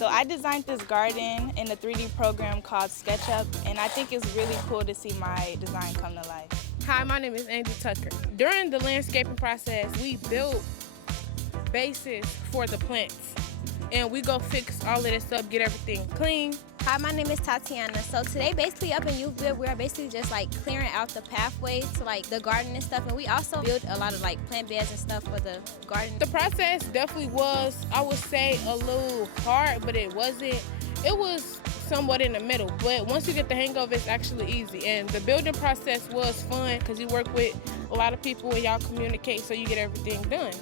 So I designed this garden in a 3D program called SketchUp, and I think it's really cool to see my design come to life. Hi, my name is Angel Tucker. During the landscaping process, we built bases for the plants, and we go fix all of this up, get everything clean. Hi, my name is Tatiana. So today, basically up in YouthBuild, we're basically just like clearing out the pathway to like the garden and stuff, and we also build a lot of like plant beds and stuff for the garden. The process definitely was, I would say, a little hard, but it wasn't. It was somewhat in the middle, but once you get the hang of it, it's actually easy. And the building process was fun because you work with a lot of people and y'all communicate so you get everything done.